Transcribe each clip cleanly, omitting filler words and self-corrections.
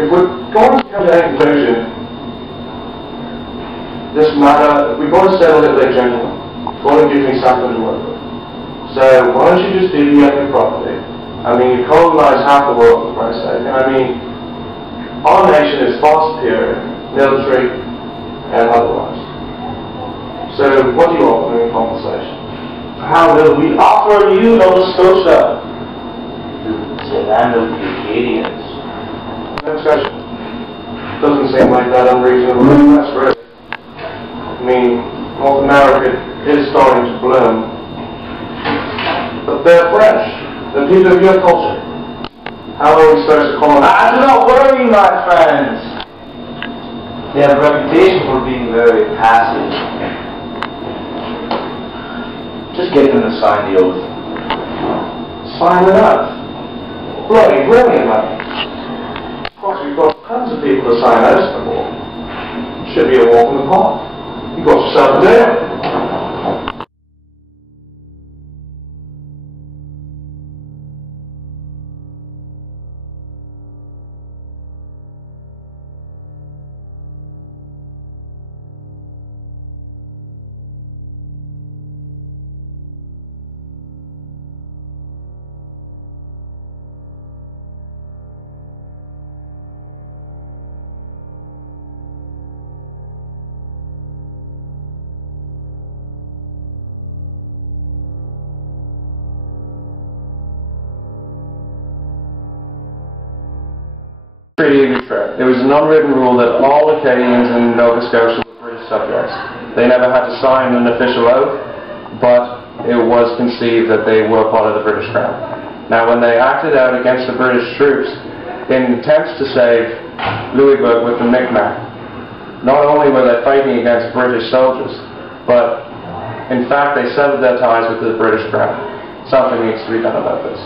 if we're going to come to any conclusion, this matter, we've got to settle it like gentlemen. We've got to give me something to work with. So why don't you just divvy up your property? I mean, you colonize half the world, for Christ's sake. And I mean, our nation is far superior, military and otherwise. So what do you offer me in compensation? How will we offer you Nova Scotia? The land of the Acadians. No discussion. Doesn't seem like that unreasonable. That's great. I mean, North America is starting to bloom. But they're French. They're people of your culture. How are we supposed to colonize? Do not worry, my friends. They have a reputation for being very passive. Just get them to sign the oath. Sign it up. Bloody brilliant, man. Of course, we've got tons of people to sign oaths before. Should be a walk in the park. You've got yourself a deal. Treaty of Utrecht. There was an unwritten rule that all Acadians in Nova Scotia were British subjects. They never had to sign an official oath, but it was conceived that they were part of the British Crown. Now, when they acted out against the British troops in attempts to save Louisbourg with the Micmac, not only were they fighting against British soldiers, but in fact they severed their ties with the British Crown. Something needs to be done about this.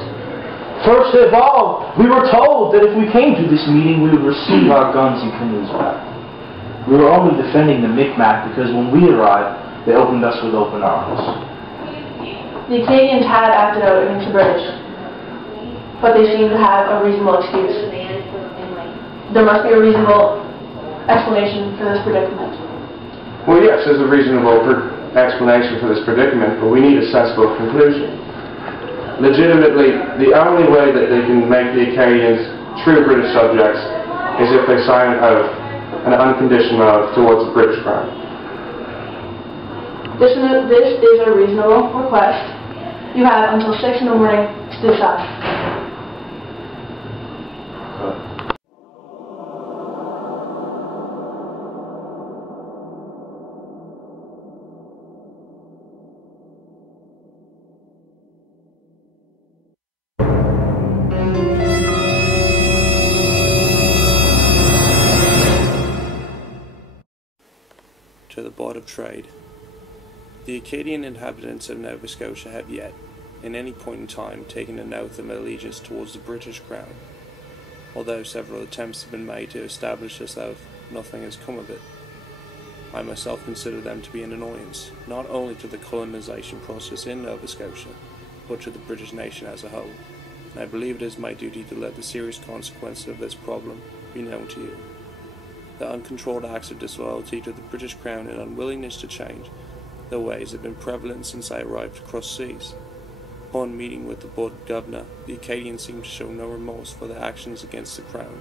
First of all, we were told that if we came to this meeting, we would receive our guns and canoes back. We were only defending the Micmac because when we arrived, they opened us with open arms. The Acadians had acted out against the British, but they seemed to have a reasonable excuse. There must be a reasonable explanation for this predicament. Well, yes, there's a reasonable explanation for this predicament, but we need a sensible conclusion. Legitimately, the only way that they can make the Acadians true British subjects is if they sign an oath, an unconditional oath towards the British Crown. This is a reasonable request. You have until 6 in the morning to decide. To the Board of Trade. The Acadian inhabitants of Nova Scotia have yet, in any point in time, taken an oath of allegiance towards the British Crown. Although several attempts have been made to establish this oath, nothing has come of it. I myself consider them to be an annoyance, not only to the colonisation process in Nova Scotia, but to the British nation as a whole, and I believe it is my duty to let the serious consequences of this problem be known to you. The uncontrolled acts of disloyalty to the British Crown and unwillingness to change their ways have been prevalent since I arrived across seas. Upon meeting with the Board Governor, the Acadians seemed to show no remorse for their actions against the Crown.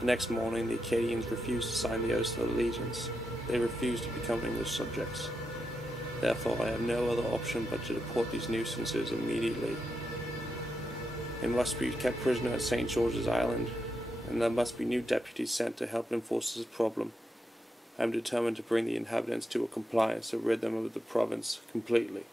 The next morning, the Acadians refused to sign the oath of allegiance. They refused to become English subjects. Therefore, I have no other option but to deport these nuisances immediately. They must be kept prisoner at St. George's Island, and there must be new deputies sent to help enforce this problem. I am determined to bring the inhabitants to a compliance to rid them of the province completely.